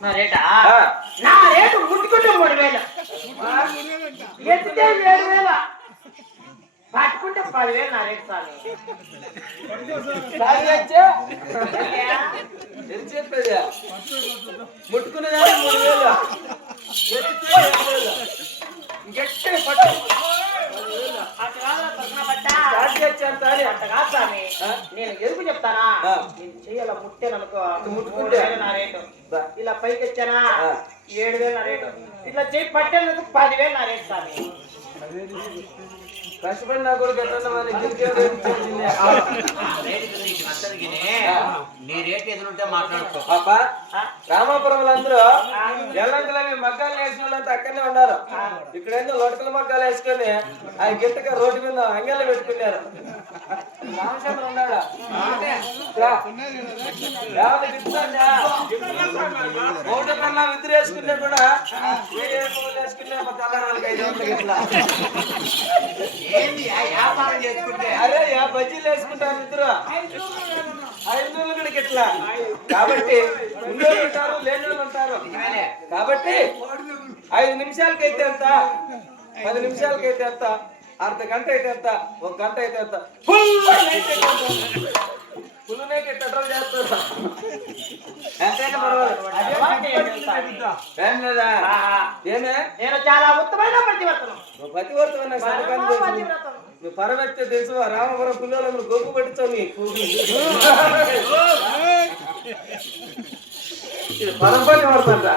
నా రేటా? ఆ. నా రేటు ముట్టుకుంటే మూడు వేలు. ఎత్తితే ఏడు వేల. పట్టుకుంటే పదివేలు నా రేటు స్వామి సారీ వచ్చా? ఎంత చెప్పేది? ముట్టుకునేదాన్ని మూడు వేలు ఎత్తితే ఏడు వేలు ఇంకెక్కడ పట్టు పదివేలు. అటు కాదురా కృష్ణ బట్ట. స్టార్ట్ చేస్తాను సారీ అంత కాదు స్వామి ఆ? నేను ఎరుపు చెప్తానా. నేను చెయ్యాల ముట్టాననుకో ముట్టుకుంటే? మూడు వేలు నా రేటు. ఇలా పైకి వచ్చానా. ఏడు వేలు నా రేటు ఇట్లా చెయ్యి పట్టేందుకు పదివేలు నా రేటు స్వామి కష్టపడి నా కొడుకు ఎట్లా మరి రేట్ ఎదురుంటే మాట్లాడుకో. పాప? రామాపురంలో అందరూ ఎల్లంకలవి మగ్గాలు వేసిన వాళ్ళంతా అక్కడనే ఉన్నారు. ఇక్కడేందో లోటకల మగ్గాలు వేసుకొని ఆ గిట్టక రోడ్డు మీద అంగెళ్ళు పెట్టుకున్నారు. రామచంద్ర ఉన్నాడా? ఒకటి కన్నా కూడా వేసుకున్నా తెల్లారాలకి ఐదు వందలకి ఇట్లా. ఏంది? ఆ అరే యా బజ్జీలు వేసుకుంటారు ఇద్దరు ఐదు వందలు కూడా ఇట్లా. కాబట్టి ఉండేవాళ్ళు ఉంటారు లేని ఉంటారు. కాబట్టి ఐదు నిమిషాలకైతే ఎంత? పది నిమిషాలకైతే ఎంత? అర్ధ గంట అయితే ఎంత? ఒక గంట అయితే ఎంత? ఫుల్ ఫుల్ నైట్ ఎట్లా చేస్తారు? నేను చాలా ఉత్తమైన ప్రతివర్తనం. నువ్వు పతివర్తం నాకు సంతకాన్ని తెలుసు పతివ్రతం నువ్వు పరమెత్తే తెలుసు రామపురం పిల్లలు గొప్ప పట్టించావు నీ ఇది పరపతి పడుతుందా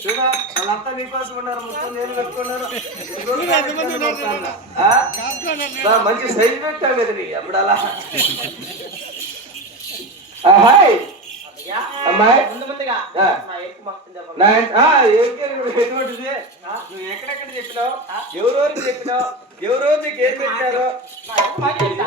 చూడ వాళ్ళంతా నీకోసం ఉన్నారు మొత్తం నేను కట్టుకున్నారు ఆ? బా, మంచి సైజ్ పెట్టావు కదా నీ అప్పుడు అలా. అమ్మాయి? ఎటువంటిది? నువ్వు ఎక్కడెక్కడ చెప్పినావు? ఎవరెవరికి చెప్పినావు? ఎవరో నీకు ఏం పెట్టారు నా ఎక్కువ మాట చెప్తా.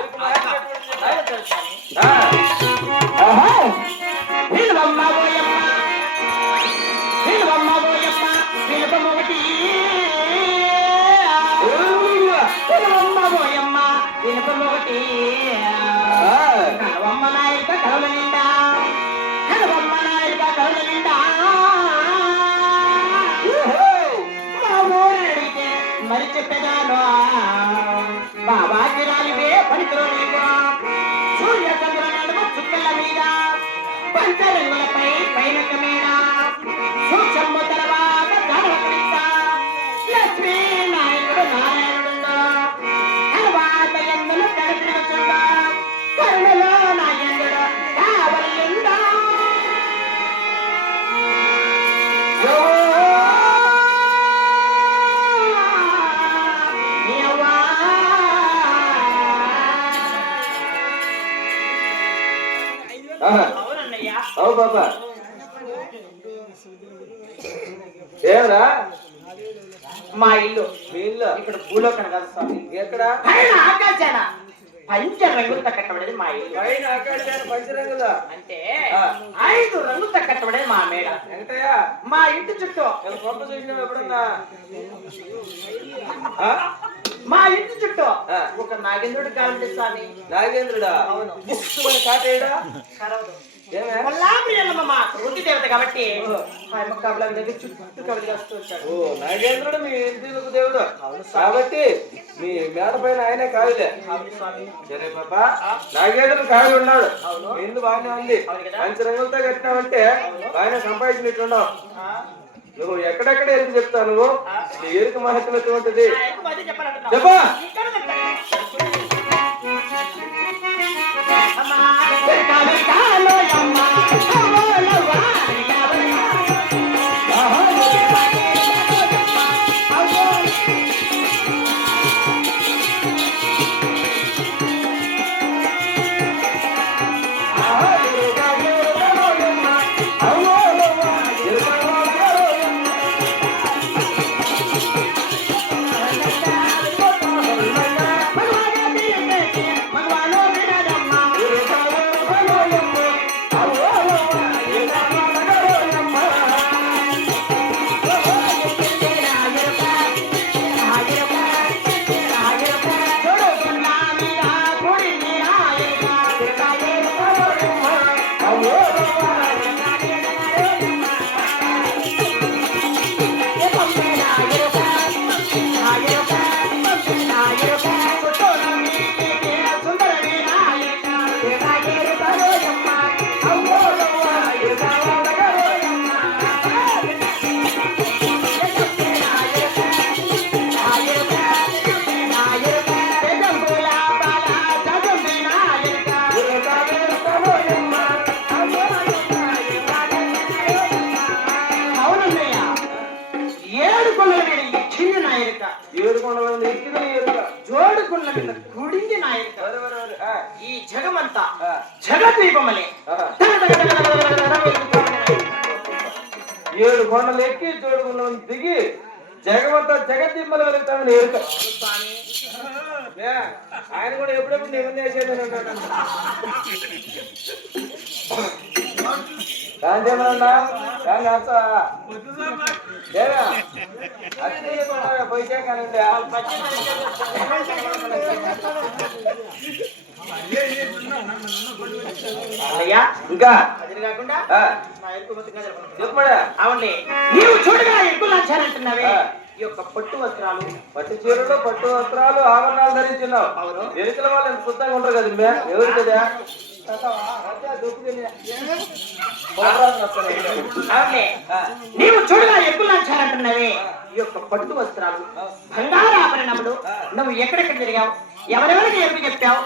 అవు బాబా. ఏమరా మా ఇల్లు. మీ ఇల్లు? ఇక్కడ భూలోకం కాదు స్వామి. ఎక్కడ? ఆకాశాన. పంచ రంగులతో కట్టబడేది మా ఇల్లు. పైన ఆకాశాన్ని పంచరంగుల. అంటే. ఐదు రంగులతో కట్టబడేది మా మేడ. వెంకటయ్య. మా ఇంటి చుట్టూ. నేను పంప చూసినావు ఎప్పుడన్నా? మా ఇంటి చుట్టూ. ఒక నాగేంద్రుడు కాలండి స్వామి. నాగేంద్రుడా? అవును. కాటేయడా కరవదు. వృత్తి దేవత కాబట్టి. ఓ. మా అమ్మ కబలం దగ్గర చుట్టూ కబలి వస్తూ ఉంటాడు. ఓ నాగేంద్రుడు మీ ఇంటికి దేవుడు. కాబట్టి మీ మేడ పైన ఆయనే కాదులే సరే పాప నాగేంద్రుడు కాదు ఉన్నాడు. ఇల్లు బాగానే ఉంది? మంచి రంగులతో కట్టినావంటే బాగానే సంపాదించినట్టున్నావు. నువ్వు ఎక్కడెక్కడ ఎరుకు చెప్తావు నువ్వు? నీ ఎరుకు మహత్వం ఎటువంటిది. చెప్పా. దగ దగ దగ దగ దగ వెలుగుతోంది. ఏడు కొండలు ఎక్కి ఏడు కొండలు దిగి జగమంతా జగతిమ్మలు వెళ్తామని ఎరుక ఏ, ఆయన కూడా ఎప్పుడెప్పుడు నిబంధన చేసేదని అన్నాడు కాంతేమన్నా ఇంకా? అది కాకుండా. చెప్పమడా అవునులే నీవు చూడగా ఎక్కువ లాచారంటున్నావే. ఈ యొక్క పట్టు వస్త్రాలు. పట్టు చీరలు పట్టు వస్త్రాలు ఆభరణాలు ధరించున్నావు. అవును. ఎరుకల వాళ్ళు శుద్ధంగా ఉంటారు కదా ఎవరు కదా? నీవు చూడగా ఎప్పుడు లాచారంటున్నావే ఈ యొక్క పట్టు వస్త్రాలు బంగారు ఆభరణములు నువ్వు ఎక్కడెక్కడ తిరిగావు? ఎవరెవరికి ఎప్పుడు చెప్పావు?